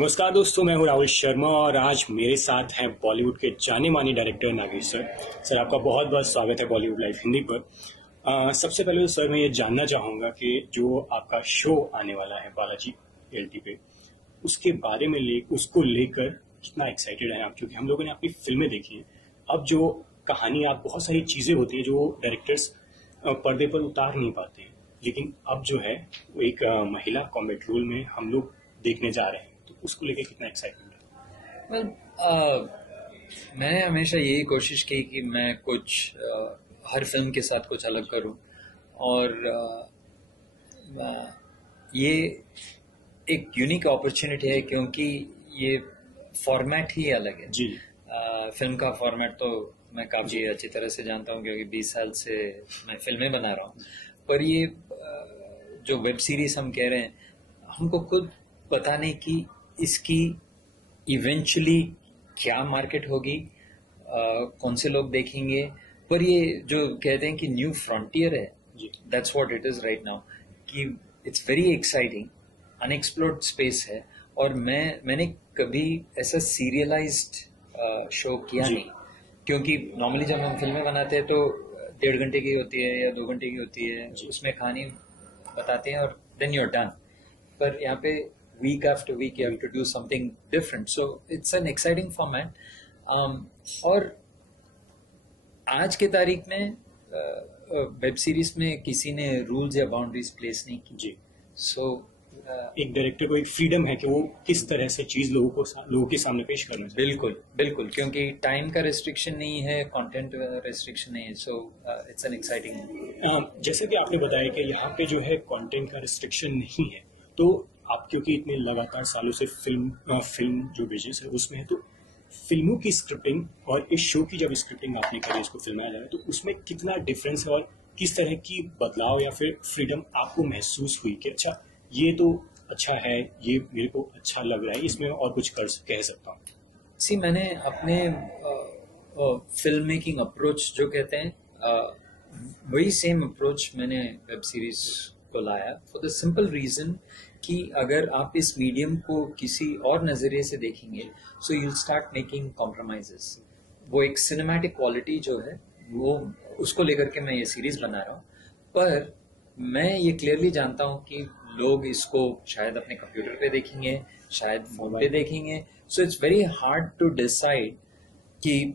नमस्कार दोस्तों, मैं हूं राहुल शर्मा और आज मेरे साथ हैं बॉलीवुड के जाने माने डायरेक्टर नागेश सर। सर, आपका बहुत बहुत स्वागत है बॉलीवुड लाइव हिंदी पर। सबसे पहले तो सर मैं ये जानना चाहूंगा कि जो आपका शो आने वाला है बालाजी एलटी पे, उसके बारे में उसको लेकर कितना एक्साइटेड हैं आप? क्योंकि हम लोगों ने आपकी फिल्में देखी हैं। अब जो कहानी, आप बहुत सारी चीजें होती हैं जो डायरेक्टर्स पर्दे पर उतार नहीं पाते हैं, लेकिन अब जो है वो एक महिला कॉमेडी रोल में हम लोग देखने जा रहे हैं, तो उसको लेकर कितना एक्साइटमेंट है? मैंने हमेशा यही कोशिश की कि मैं कुछ हर फिल्म के साथ कुछ अलग करूं, और ये एक यूनिक अपॉर्चुनिटी है क्योंकि ये फॉर्मेट ही अलग है जी। फिल्म का फॉर्मेट तो मैं काफ़ी अच्छी तरह से जानता हूं क्योंकि 20 साल से मैं फिल्में बना रहा हूं। पर ये जो वेब सीरीज हम कह रहे हैं, हमको खुद पता नहीं कि इसकी इवेंचुअली क्या मार्केट होगी, कौन से लोग देखेंगे। पर ये जो कहते हैं कि न्यू फ्रंटियर है, that's what it is right now, कि it's very exciting, unexplored space है। और मैंने कभी ऐसा सीरियलाइज्ड शो किया नहीं, क्योंकि नॉर्मली जब हम फिल्में बनाते हैं तो 1.5 घंटे की होती है या 2 घंटे की होती है, उसमें कहानी बताते हैं और देन यू आर डन। पर यहाँ पे week after week you have to do something different, so it's an exciting format. और आज के तारीख में वेब सीरीज में किसी ने रूल्स या बाउंड्रीज प्लेस नहीं की जी। सो एक डायरेक्टर को एक फ्रीडम है कि वो किस तरह से चीज लोगों के सामने पेश करना चाहिए। बिल्कुल बिल्कुल, क्योंकि टाइम का रेस्ट्रिक्शन नहीं है, कंटेंट रेस्ट्रिक्शन नहीं है, सो इट्स एन एक्साइटिंग। जैसे कि आपने बताया कि यहाँ पे जो है कंटेंट का रेस्ट्रिक्शन नहीं है, तो आप क्योंकि इतने लगातार सालों से फिल्म जो बिजनेस है उसमें है, तो फिल्मों की स्क्रिप्टिंग और इस शो की जब स्क्रिप्टिंग आपने करी, इसको फिल्माया जा रहा है, तो उसमें कितना डिफरेंस है और किस तरह की बदलाव या फिर फ्रीडम आपको महसूस हुई कि अच्छा ये तो अच्छा है, ये मेरे को अच्छा लग रहा है, इसमें और कुछ कह सकता हूँ? मैंने अपने फिल्म मेकिंग अप्रोच जो कहते हैं, वही सेम अप्रोच मैंने वेब सीरीज को लाया, फॉर द सिंपल रीजन कि अगर आप इस मीडियम को किसी और नजरिए से देखेंगे, so you start making compromises. वो एक सिनेमैटिक क्वालिटी जो है वो, उसको लेकर के मैं ये सीरीज बना रहा हूँ। पर मैं ये क्लियरली जानता हूँ कि लोग इसको शायद अपने कंप्यूटर पे देखेंगे, शायद फोन पे देखेंगे, so it's very hard to decide कि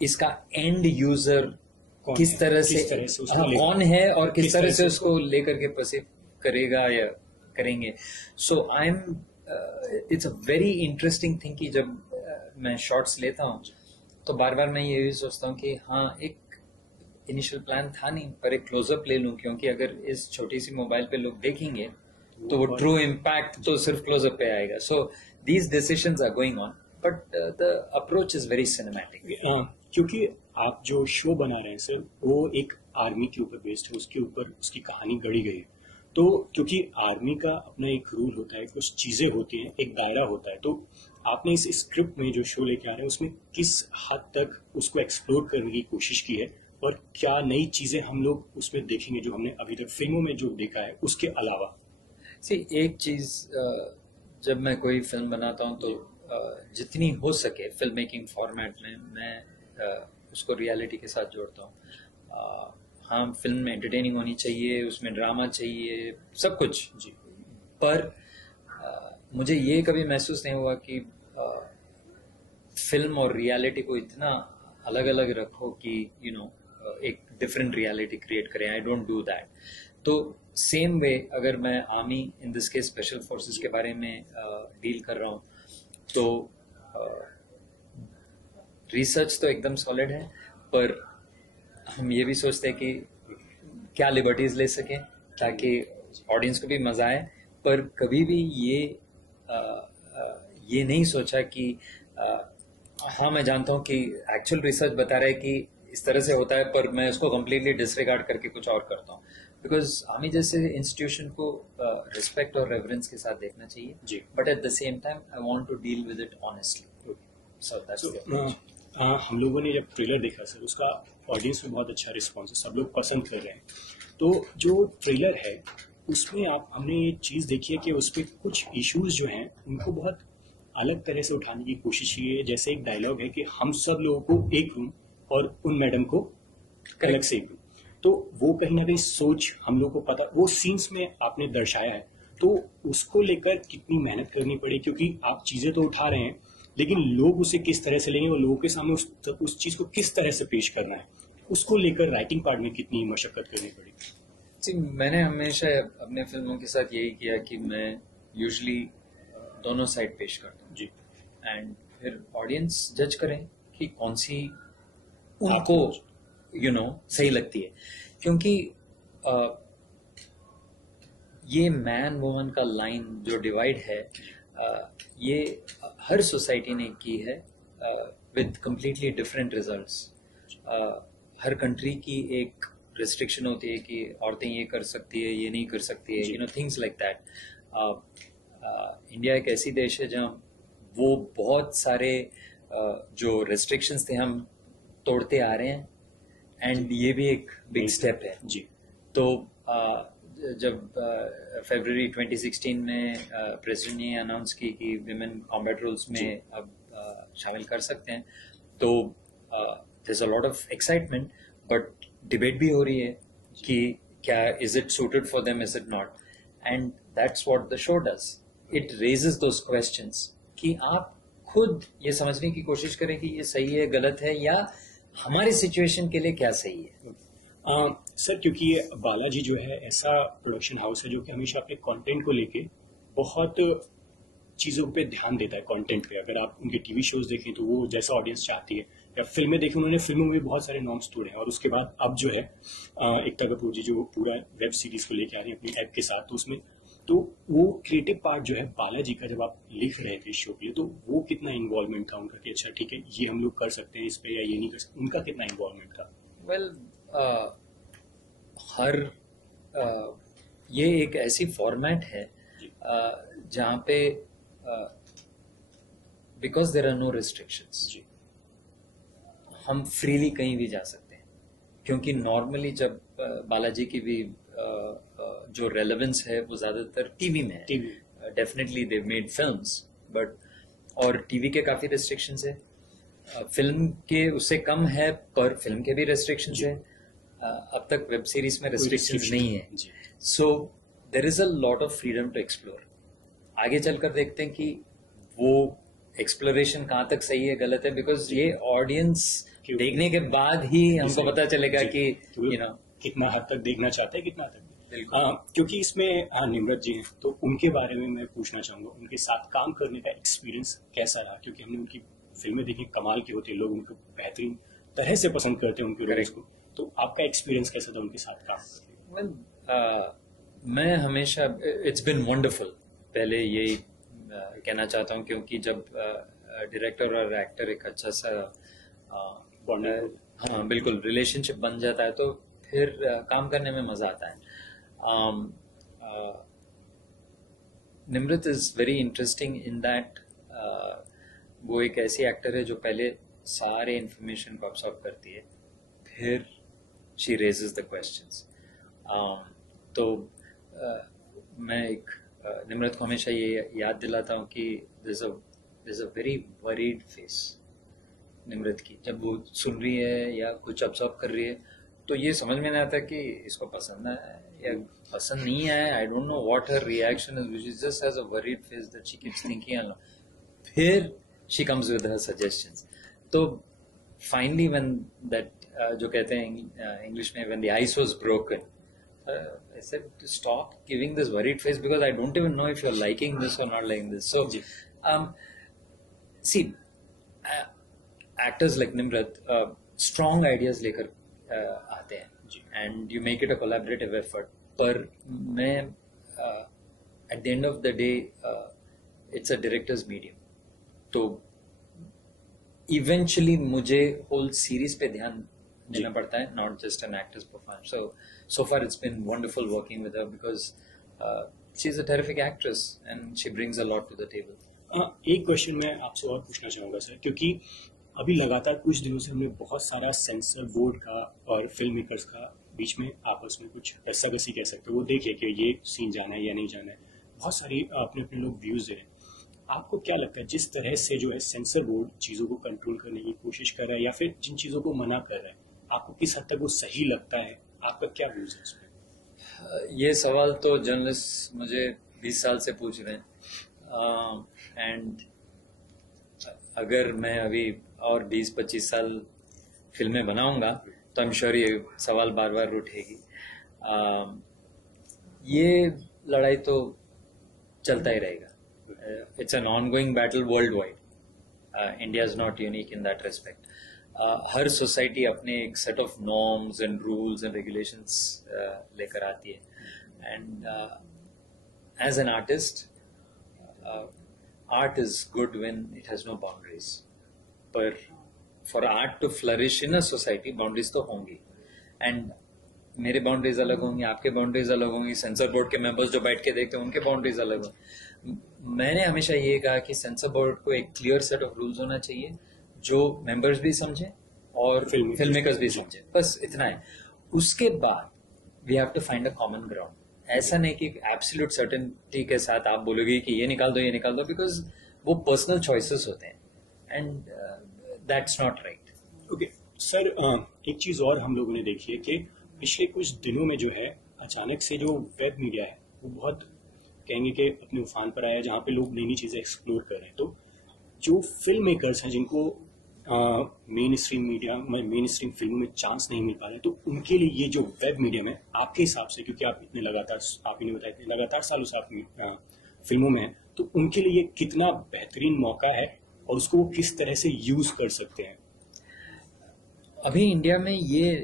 इसका एंड यूजर किस तरह से कौन है और किस तरह से उसको लेकर के परसीव करेगा या करेंगे। So I am it's a very interesting thing कि जब मैं शॉट्स लेता हूँ तो बार बार मैं ये सोचता हूँ कि हाँ, एक इनिशियल प्लान था नहीं, पर एक क्लोजअप ले लूँ, क्योंकि अगर इस छोटी सी मोबाइल पे लोग देखेंगे तो वो ट्रू इम्पैक्ट तो सिर्फ क्लोजअप पे आएगा। So these decisions are going on, but the approach is very cinematic. क्योंकि आप जो शो बना रहे हैं सर, वो एक आर्मी के ऊपर बेस्ड है, उसके ऊपर उसकी कहानी गढ़ी गई है। तो क्योंकि आर्मी का अपना एक रूल होता है, कुछ चीजें होती हैं, एक दायरा होता है, तो आपने इस स्क्रिप्ट में जो शो लेके आ रहे हैं उसमें किस हद तक उसको एक्सप्लोर करने की कोशिश की है और क्या नई चीजें हम लोग उसमें देखेंगे जो हमने अभी तक फिल्मों में जो देखा है उसके अलावा? एक चीज, जब मैं कोई फिल्म बनाता हूँ तो जितनी हो सके फिल्म मेकिंग फॉर्मेट में मैं उसको रियलिटी के साथ जोड़ता हूँ। हाँ, फिल्म में एंटरटेनिंग होनी चाहिए, उसमें ड्रामा चाहिए, सब कुछ जी। पर मुझे ये कभी महसूस नहीं हुआ कि फिल्म और रियलिटी को इतना अलग अलग रखो कि एक डिफरेंट रियलिटी क्रिएट करें। I don't do that. तो सेम वे अगर मैं army, in this case special forces के बारे में डील कर रहा हूँ, तो रिसर्च तो एकदम सॉलिड है, पर हम ये भी सोचते हैं कि क्या लिबर्टीज ले सकें ताकि ऑडियंस को भी मजा आए। पर कभी भी ये नहीं सोचा कि हाँ, मैं जानता हूँ कि एक्चुअल रिसर्च बता रहा है कि इस तरह से होता है, पर मैं उसको कम्प्लीटली डिसरिगार्ड करके कुछ और करता हूँ। बिकॉज आर्मी जैसे इंस्टीट्यूशन को रिस्पेक्ट और रेवरेंस के साथ देखना चाहिए जी, but at the same time I want to deal with it honestly. So that's हम लोगों ने जब ट्रेलर देखा सर, उसका ऑडियंस में बहुत अच्छा रिस्पॉन्स है, सब लोग पसंद कर रहे हैं। तो जो ट्रेलर है उसमें आप हमने ये चीज़ देखी है कि उस पर कुछ इश्यूज जो हैं उनको बहुत अलग तरह से उठाने की कोशिश की है। जैसे एक डायलॉग है कि हम सब लोगों को एक रूम और उन मैडम को अलग से एक रूम। तो वो कहीं ना कहीं सोच हम लोग को पता, वो सीन्स में आपने दर्शाया है। तो उसको लेकर कितनी मेहनत करनी पड़ी, क्योंकि आप चीज़ें तो उठा रहे हैं लेकिन लोग उसे किस तरह से लेंगे और लोगों के सामने उस चीज़ को किस तरह से पेश करना है, उसको लेकर राइटिंग पार्ट में कितनी मशक्कत करनी पड़ी। जी, मैंने हमेशा अपने फिल्मों के साथ यही किया कि मैं यूजुअली दोनों साइड पेश करता हूँ जी। एंड फिर ऑडियंस जज करें कि कौन सी उनको सही लगती है। क्योंकि ये मैन वुमन का लाइन जो डिवाइड है, ये हर सोसाइटी ने की है with completely different results. Her country की एक रिस्ट्रिक्शन होती है कि औरतें ये कर सकती है, ये नहीं कर सकती है, थिंग्स लाइक दैट। इंडिया एक ऐसी देश है जहाँ वो बहुत सारे जो रेस्ट्रिक्शंस थे हम तोड़ते आ रहे हैं, एंड ये भी एक बिग स्टेप है जी। तो जब फरवरी 2016 में प्रेसिडेंट ने अनाउंस की कि विमेन कॉम्बैट रोल्स में अब शामिल कर सकते हैं, तो there is a lot of excitement, but debate भी हो रही है कि क्या is it suited for them, is it not, and that's what the show does. It raises those questions कि आप खुद ये समझने की कोशिश करें कि ये सही है, गलत है, या हमारी सिचुएशन के लिए क्या सही है। सर, क्योंकि ये बालाजी जो है ऐसा प्रोडक्शन हाउस है जो कि हमेशा अपने कंटेंट को लेके बहुत चीज़ों पे ध्यान देता है। कंटेंट पे अगर आप उनके टीवी शोज देखें तो वो जैसा ऑडियंस चाहती है, या फिल्में देखें, उन्होंने फिल्मों में भी बहुत सारे नॉर्म्स तोड़े हैं। और उसके बाद अब जो है एकता कपूर जी जो पूरा वेब सीरीज को लेके आ रही है अपनी ऐप के साथ, तो उसमें तो वो क्रिएटिव पार्ट जो है बालाजी का, जब आप लिख रहे थे इस शो के लिए, तो वो कितना इन्वॉल्वमेंट था उनका कि अच्छा ठीक है ये हम लोग कर सकते हैं इस पे, या ये नहीं कर सकते, उनका कितना इन्वॉल्वमेंट था? वेल, हर ये एक ऐसी फॉर्मेट है जहाँ पे because there are no restrictions, हम फ्रीली कहीं भी जा सकते हैं। क्योंकि नॉर्मली जब बालाजी की भी जो रेलेवेंस है वो ज्यादातर टीवी में है। Definitely they made films, but और टीवी के काफी रेस्ट्रिक्शंस है, फिल्म के उससे कम है, पर फिल्म के भी रेस्ट्रिक्शंस है। अब तक वेब सीरीज में रेस्ट्रिक्शंस नहीं है, so there is a lot of freedom to explore. आगे चलकर देखते हैं कि वो एक्सप्लोरेशन कहाँ तक सही है, गलत है, बिकॉज ये ऑडियंस देखने के बाद ही हमको पता चलेगा कि कितना हद तक देखना चाहते हैं, कितना हद तक। क्योंकि इसमें निम्रत जी हैं, तो उनके बारे में मैं पूछना चाहूंगा, उनके साथ काम करने का एक्सपीरियंस कैसा रहा? क्योंकि हमने उनकी फिल्में देखी, कमाल की होती है, लोग उनको बेहतरीन तरह से पसंद करते हैं उनके रोल्स को। तो आपका एक्सपीरियंस कैसा था उनके साथ काम करने? मैं हमेशा, इट्स बिन वंडरफुल, पहले यही कहना चाहता हूँ, क्योंकि जब डायरेक्टर और एक्टर एक अच्छा सा हाँ बिल्कुल रिलेशनशिप बन जाता है, तो फिर काम करने में मजा आता है। Nimrat is very interesting in that वो एक ऐसी एक्टर है जो पहले सारे इंफॉर्मेशन को ऑब्जर्व करती है, फिर शी रेजेस द क्वेश्चंस। तो मैं एक निम्रत को हमेशा ये याद दिलाता हूँ कि there is a very worried face Nimrat की। जब वो सुन रही है या कुछ ऑब्जर्व कर रही है, तो ये समझ में नहीं आता कि इसको पसंद है या पसंद नहीं है। I don't know what her reaction is, she just has a worried face that she keeps thinking, फिर she comes with her suggestions. तो फाइनली व्हेन दैट जो कहते हैं इंग्लिश में, when the ice was broken, I said to stop giving this worried face because I don't even know if you're liking this or not liking this. So, see, actors like Nimrat, strong ideas लेकर आते हैं, and you make it a collaborative effort. पर मैं at the end of the day, it's a director's medium. तो eventually मुझे whole series पे ध्यान देना पड़ता है, not just an actor's performance. So far it's been wonderful working with her because she's a terrific actress and she brings a lot to the table. एक question मैं आपसे और पूछना चाहूँगा सर, क्योंकि अभी लगातार कुछ दिनों से हमने बहुत सारा सेंसर बोर्ड का और फिल्म मेकर्स का बीच में आपस में कुछ रस्साकसी कह सकते हो, वो देखे कि ये सीन जाना है या नहीं जाना है। बहुत सारी अपने अपने लोग व्यूज दे रहे हैं। आपको क्या लगता है जिस तरह से जो है सेंसर बोर्ड चीज़ों को कंट्रोल करने की कोशिश कर रहा है या फिर जिन चीज़ों को मना कर रहा है, आपको किस हद तक वो सही लगता है? आपका क्या व्यूज है इसमें? ये सवाल तो जर्नलिस्ट मुझे 20 साल से पूछ रहे हैं, एंड अगर मैं अभी और 20-25 साल फिल्में बनाऊंगा तो आई एम श्योर ये सवाल बार बार उठेगी। ये लड़ाई तो चलता ही रहेगा। It's an ongoing battle world wide. India is not unique in that respect. हर सोसाइटी अपने एक set of norms and rules and regulations लेकर आती है, and as an artist art is good when it has no boundaries, पर for art to flourish in a society boundaries तो होंगी, and मेरे बाउंड्रीज अलग होंगी, आपके बाउंड्रीज अलग होंगी, सेंसर बोर्ड के मेंबर्स जो बैठ के देखते हैं उनके बाउंड्रीज अलग होंगे। मैंने हमेशा ये कहा कि सेंसर बोर्ड को एक क्लियर सेट ऑफ रूल्स होना चाहिए जो मेंबर्स भी समझे और फिल्म मेकर्स भी समझे, बस इतना है। उसके बाद we have to find a common ground. ऐसा नहीं कि एब्सोल्यूट सर्टेनिटी के साथ आप बोलोगे कि ये निकाल दो, बिकॉज वो पर्सनल चॉइसेस होते हैं, and that's not right. Okay sir, एक चीज़ और हम लोगों ने देखी है कि पिछले कुछ दिनों में जो है अचानक से जो वेब मीडिया है वो बहुत कहेंगे कि अपने उफान पर आया, जहाँ पे लोग नई नई चीज़ें एक्सप्लोर कर रहे हैं। तो जो फिल्म मेकर्स हैं जिनको मेन स्ट्रीम फिल्मों में चांस नहीं मिल पा रहे, तो उनके लिए ये जो वेब मीडियम है आपके हिसाब से, क्योंकि आप इतने बताया इतने लगातार सालों से आप फिल्मों में हैं, तो उनके लिए ये कितना बेहतरीन मौका है और उसको वो किस तरह से यूज कर सकते हैं? अभी इंडिया में ये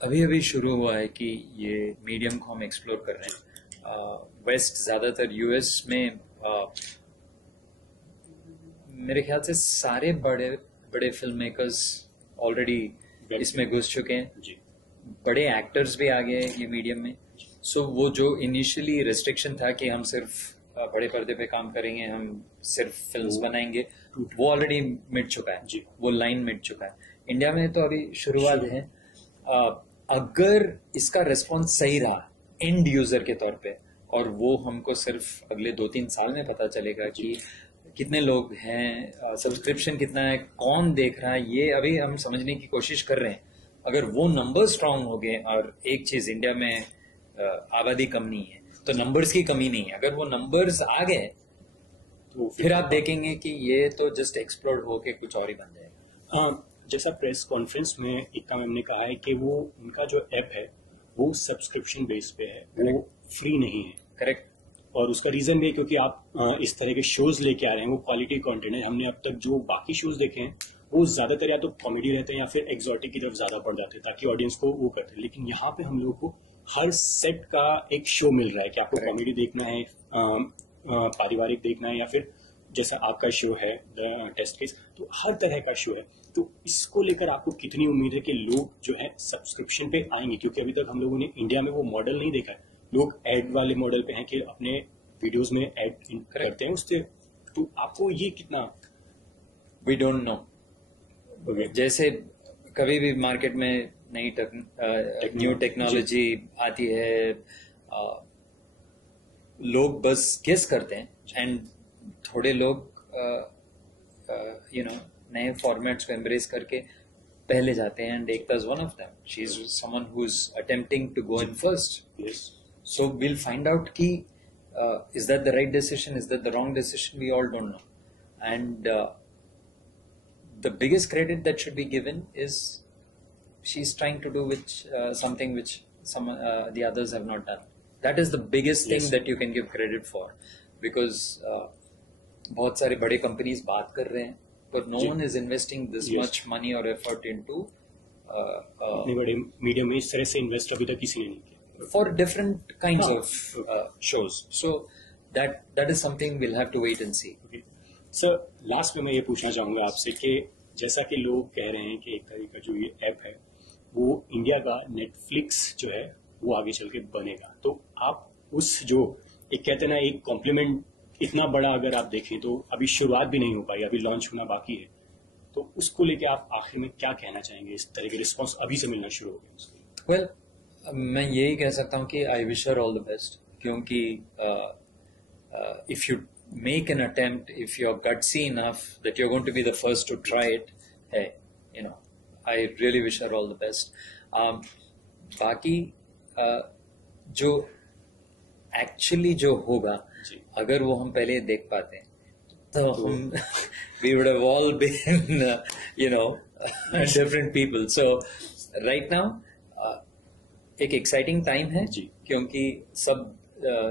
अभी शुरू हुआ है कि ये मीडियम को हम एक्सप्लोर कर रहे हैं। वेस्ट ज्यादातर यूएस में मेरे ख्याल से सारे बड़े फिल्म मेकर्स ऑलरेडी इसमें घुस चुके हैं जी। बड़े एक्टर्स भी आ गए ये मीडियम में। सो वो जो इनिशियली रेस्ट्रिक्शन था कि हम सिर्फ बड़े पर्दे पे काम करेंगे, हम सिर्फ फिल्म्स बनाएंगे, वो ऑलरेडी मिट चुका है जी। वो लाइन मिट चुका है। इंडिया में तो अभी शुरुआत है। अगर इसका रिस्पॉन्स सही रहा एंड यूजर के तौर पे, और वो हमको सिर्फ अगले 2-3 साल में पता चलेगा कि कितने लोग हैं, सब्सक्रिप्शन कितना है, कौन देख रहा है, ये अभी हम समझने की कोशिश कर रहे हैं। अगर वो नंबर स्ट्रांग हो गए, और एक चीज इंडिया में आबादी कम नहीं है तो नंबर्स की कमी नहीं है, अगर वो नंबर्स आ गए तो फिर आप देखेंगे कि ये तो जस्ट एक्सप्लोर होके कुछ और ही बन जाएगा। जैसा प्रेस कॉन्फ्रेंस में इक्का मैम ने कहा है कि वो उनका जो ऐप है वो सब्सक्रिप्शन बेस पे है, वो फ्री नहीं है। करेक्ट। और उसका रीजन भी है क्योंकि आप इस तरह के शोज लेके आ रहे हैं, वो क्वालिटी कंटेंट है। हमने अब तक जो बाकी शोज देखे हैं वो ज्यादातर या तो कॉमेडी रहते हैं या फिर एक्सोटिक की तरफ ज्यादा पड़ जाते हैं ताकि ऑडियंस को वो करते हैं। लेकिन यहाँ पे हम लोग को हर सेट का एक शो मिल रहा है कि आपको कॉमेडी देखना है, पारिवारिक देखना है, या फिर जैसा आपका शो है द टेस्ट केस, तो हर तरह का शो है। तो इसको लेकर आपको कितनी उम्मीद है कि लोग जो है सब्सक्रिप्शन पे आएंगे? क्योंकि अभी तक हम लोगों ने इंडिया में वो मॉडल नहीं देखा है। लोग एड वाले मॉडल पे हैं कि अपने वीडियोस में एड करते हैं उससे। तो आपको ये कितना? We don't know. जैसे कभी भी मार्केट में नई न्यू टेक्नोलॉजी आती है, लोग बस गेस करते हैं, एंड थोड़े लोग नए फॉर्मेट्स को एम्ब्रेस करके पहले जाते हैं, and Ekta is one of them. She is someone who is attempting to go in first. So we'll find out ki is that the right decision, is that the wrong decision, we all don't know. And the biggest credit that should be given is she's trying to do something which the others have not done. That is the biggest thing that you can give credit for, because बहुत सारे बड़े companies बात कर रहे हैं, but no one is investing this much money or effort into इतने बड़े media में इस तरह से इन्वेस्ट अभी तक किसी ने नहीं किया for different kinds of shows. So that is something we'll have to wait and see. Okay. Sir, last में मैं ये पूछना चाहूंगा आपसे कि जैसा कि लोग कह रहे हैं कि एक तरह का जो ये ऐप है वो इंडिया का नेटफ्लिक्स जो है वो आगे चल के बनेगा, तो आप उस जो एक कहते हैं ना एक कॉम्प्लीमेंट इतना बड़ा अगर आप देखें तो अभी शुरुआत भी नहीं हो पाई, अभी लॉन्च होना बाकी है, तो उसको लेके आप आखिर में क्या कहना चाहेंगे? इस तरह के रिस्पॉन्स अभी से मिलना शुरू हो गया उसको। Well, मैं यही कह सकता हूँ कि I wish her all the best, क्योंकि if you make an attempt, if you are gutsy enough that you are going to be the first to try it, है, you know, I really wish her all the best. बाकी जो actually जो होगा, जी. अगर वो हम पहले देख पाते तो हम we would have all been different people. So right now एक एक्साइटिंग टाइम है जी. क्योंकि सब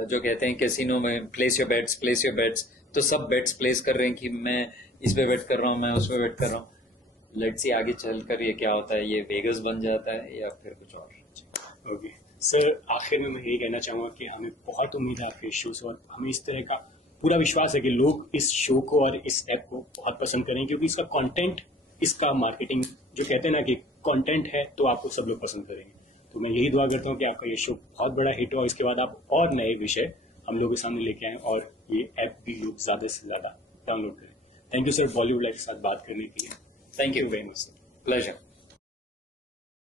जो कहते हैं कैसीनो में प्लेस योर बेट्स, तो सब बेट्स प्लेस कर रहे हैं कि मैं इस पे बेट कर रहा हूँ, मैं उस पे बेट कर रहा हूँ. लेट्स सी आगे चलकर ये क्या होता है, ये वेगस बन जाता है या फिर कुछ और. ओके सर, आखिर में मैं यही कहना चाहूँगा कि हमें बहुत उम्मीद है आपके शो से, और हमें इस तरह का पूरा विश्वास है कि लोग इस शो को और इस ऐप को बहुत पसंद करेंगे, क्योंकि इसका कंटेंट, इसका मार्केटिंग, जो कहते हैं ना कि कंटेंट है तो आपको सब लोग पसंद करेंगे. तो मैं यही दुआ करता हूँ कि आपका ये शो बहुत बड़ा हिट हो, इसके बाद आप और नए विषय हम लोगों के सामने लेके आएँ और ये ऐप भी लोग ज़्यादा से ज़्यादा डाउनलोड करें. Thank you sir, Bollywood life के साथ बात करने के लिए. Thank you very much sir. Pleasure.